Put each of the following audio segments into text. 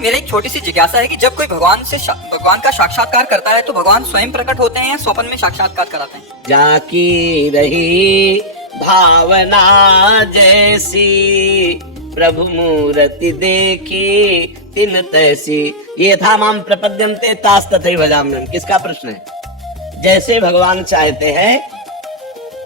मेरा एक छोटी सी जिज्ञासा है कि जब कोई भगवान का साक्षात्कार करता है तो भगवान स्वयं प्रकट होते हैं या स्वप्न में साक्षात्कार कराते हैं? जाकी रही भावना जैसी, प्रभु मूर्ति देखी तिन तैसी। ये था माम प्रपद्यन्ते तास तथैव भजाम्यहम्। किसका प्रश्न है? जैसे भगवान चाहते हैं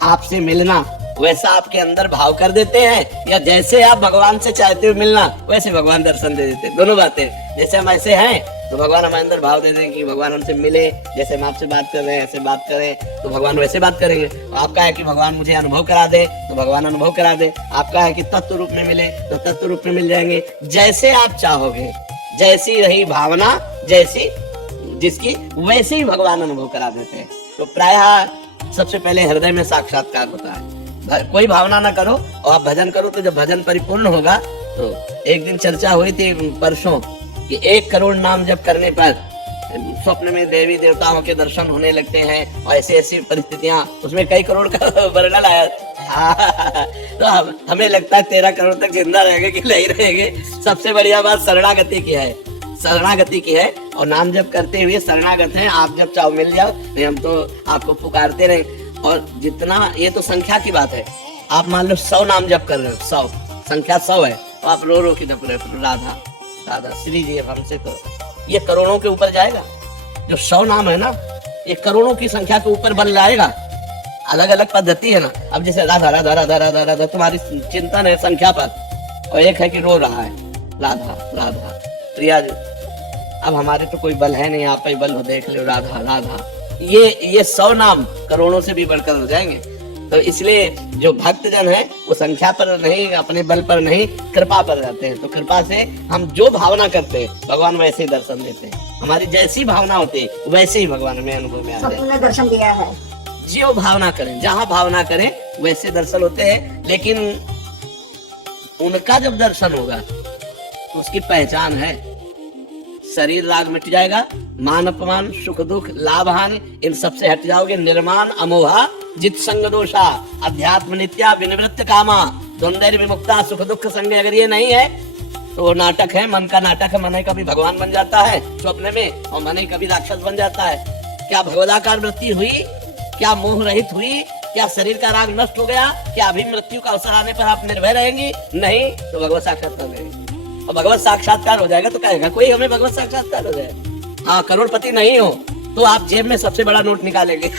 आपसे मिलना वैसा आपके अंदर भाव कर देते हैं, या जैसे आप भगवान से चाहते हो मिलना वैसे भगवान दर्शन दे देते हैं? दोनों बातें। जैसे हम ऐसे हैं तो भगवान हमारे अंदर भाव दे दें कि भगवान हमसे मिले, जैसे हम आपसे बात कर रहे हैं ऐसे बात करें तो भगवान वैसे बात करेंगे। आपका है कि भगवान मुझे अनुभव करा दे तो भगवान अनुभव करा दे। आपका है कि तत्व रूप में मिले तो तत्व रूप में मिल जाएंगे। जैसे आप चाहोगे, जैसी रही भावना जैसी जिसकी, वैसे ही भगवान अनुभव करा देते हैं। तो प्रायः सबसे पहले हृदय में साक्षात्कार होता है। कोई भावना ना करो और आप भजन करो, तो जब भजन परिपूर्ण होगा तो एक दिन चर्चा हुई थी परसों कि 1 करोड़ नाम जप करने पर स्वप्न में देवी देवताओं के दर्शन होने लगते हैं और ऐसी ऐसी परिस्थितियां, उसमें कई करोड़ का वर्णन आया। तो हमें लगता है 13 करोड़ तक जिंदा रहेंगे कि नहीं रहेंगे। सबसे बढ़िया बात शरणागति की है, शरणागति की है। और नाम जप करते हुए शरणागत हैं। आप जब चाहो मिल जाओ, नहीं हम तो आपको पुकारते रहे। और जितना, ये तो संख्या की बात है। आप मान लो 100 नाम जप कर रहे हो, 100 संख्या 100 है, तो आप रो रो के जप रहे हो राधा राधा श्री जी हमसे, तो ये करोड़ों के ऊपर जाएगा। जो 100 नाम है ना, ये करोड़ों की संख्या के ऊपर बन जाएगा। अलग अलग पद्धति है ना। अब जैसे राधा राधा राधा राधा राधा तुम्हारी चिंतन है संख्या पर, और एक है कि रो रहा है राधा राधा प्रिया जी। अब हमारे तो कोई बल है नहीं, आप ही बल हो, देख लो राधा राधा। ये 100 नाम करोड़ों से भी बढ़कर हो जाएंगे। तो इसलिए जो भक्त जन है वो संख्या पर नहीं, अपने बल पर नहीं, कृपा पर रहते हैं। तो कृपा से हम जो भावना करते हैं भगवान वैसे ही दर्शन देते हैं। हमारी जैसी भावना होती है वैसे ही भगवान में अनुभव में आते हैं। दर्शन दिया है। जो भावना करें, जहाँ भावना करें वैसे दर्शन होते हैं। लेकिन उनका जब दर्शन होगा तो उसकी पहचान है। शरीर राग मिट जाएगा, मान अपमान सुख दुख लाभ हानि इन सबसे हट जाओगे। निर्माण अमोहा जित संग दोषा, अध्यात्म नित्या विनिवृत्त कामा, द्वंद्व विमुक्ता सुख दुख संग। अगर ये नहीं है तो वो नाटक है, मन का नाटक है। मन कभी भगवान बन जाता है स्वप्न में, और मन कभी राक्षस बन जाता है। क्या भगवदाकार वृत्ति हुई? क्या मोह रहित हुई? क्या शरीर का राग नष्ट हो गया? क्या अभी मृत्यु का अवसर आने पर आप निर्भय रहेंगी? नहीं, तो भगवत साक्षात्कार रहेगी। और भगवत साक्षात्कार हो जाएगा तो कहेगा कोई हमें भगवत साक्षात्कार हो जाएगा। हाँ, करोड़पति नहीं हो तो आप जेब में सबसे बड़ा नोट निकालेंगे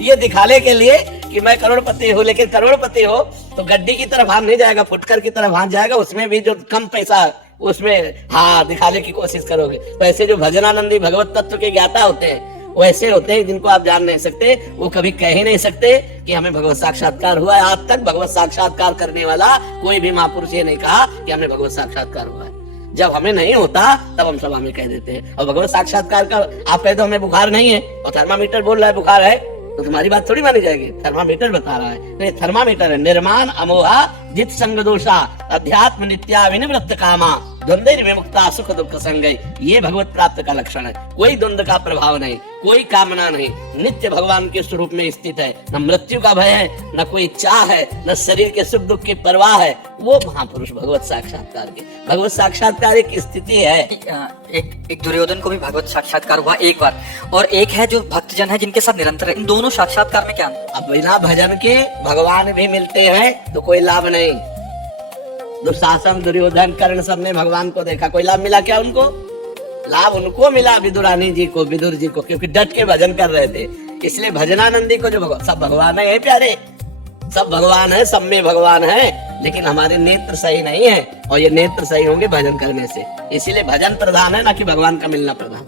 ये दिखाने के लिए कि मैं करोड़पति हूँ। लेकिन करोड़पति हो तो गड्डी की तरफ हाथ नहीं जाएगा, फुटकर की तरफ हाथ जाएगा। उसमें भी जो कम पैसा, उसमें हाँ दिखाने की कोशिश करोगे। तो ऐसे जो भजनानंदी भगवत तत्व के ज्ञाता होते हैं वैसे होते हैं जिनको आप जान नहीं सकते। वो कभी कह ही नहीं सकते कि हमें भगवत साक्षात्कार हुआ है। आज तक भगवत साक्षात्कार करने वाला कोई भी महापुरुष ये नहीं कहा कि हमने भगवत साक्षात्कार हुआ है। जब हमें नहीं होता तब हम सब हमें कह देते हैं। और भगवत साक्षात्कार का आप कहते हो हमें बुखार नहीं है और थर्मामीटर बोल रहा है बुखार है, तो तुम्हारी बात थोड़ी मानी जाएगी। थर्मामीटर बता रहा है, तो ये थर्मामीटर है। निर्माण अमोहा जित संग दोषा, अध्यात्म नित्या विनिवृत्त कामा, द्वंद्व विमुक्ता सुख दुख संग। ये भगवत प्राप्त का लक्षण है। कोई द्वंद्व का प्रभाव नहीं, कोई कामना नहीं, नित्य भगवान के स्वरूप में स्थित है। न मृत्यु का भय है, न कोई चाह है, न शरीर के सुख दुख की परवाह है। वो महापुरुष भगवत साक्षात्कार के। भगवत साक्षात्कार एक स्थिति है। एक दुर्योधन को भी भगवत साक्षात्कार हुआ एक बार, और एक है जो भक्तजन है जिनके साथ निरंतर है। इन दोनों साक्षात्कार में क्या अंतर? अब बिना भजन के भगवान भी मिलते हैं तो कोई लाभ नहीं। दुशासन दुर्योधन कर्ण सबने भगवान को देखा, कोई लाभ मिला क्या उनको? लाभ उनको मिला विदुरानी जी को, विदुर जी को, क्योंकि डट के भजन कर रहे थे। इसलिए भजनानंदी को जो सब भगवान है प्यारे, सब भगवान है, सब में भगवान है। लेकिन हमारे नेत्र सही नहीं है, और ये नेत्र सही होंगे भजन करने से। इसीलिए भजन प्रधान है, ना कि भगवान का मिलना प्रधान।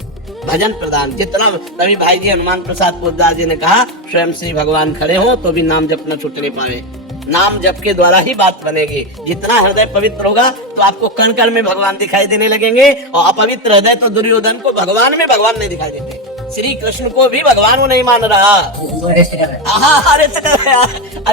भजन प्रधान जितना, तभी भाई जी हनुमान प्रसाद पोद्दार जी ने कहा स्वयं श्री भगवान खड़े हो तो भी नाम जप न छूटने पावे। नाम जप के द्वारा ही बात बनेगी। जितना हृदय पवित्र होगा तो आपको कण कण में भगवान दिखाई देने लगेंगे, और अपवित्र हृदय तो दुर्योधन को भगवान में भगवान नहीं दिखाई देते। श्री कृष्ण को भी भगवान वो नहीं मान रहा। अरेस्ट कर रहा है।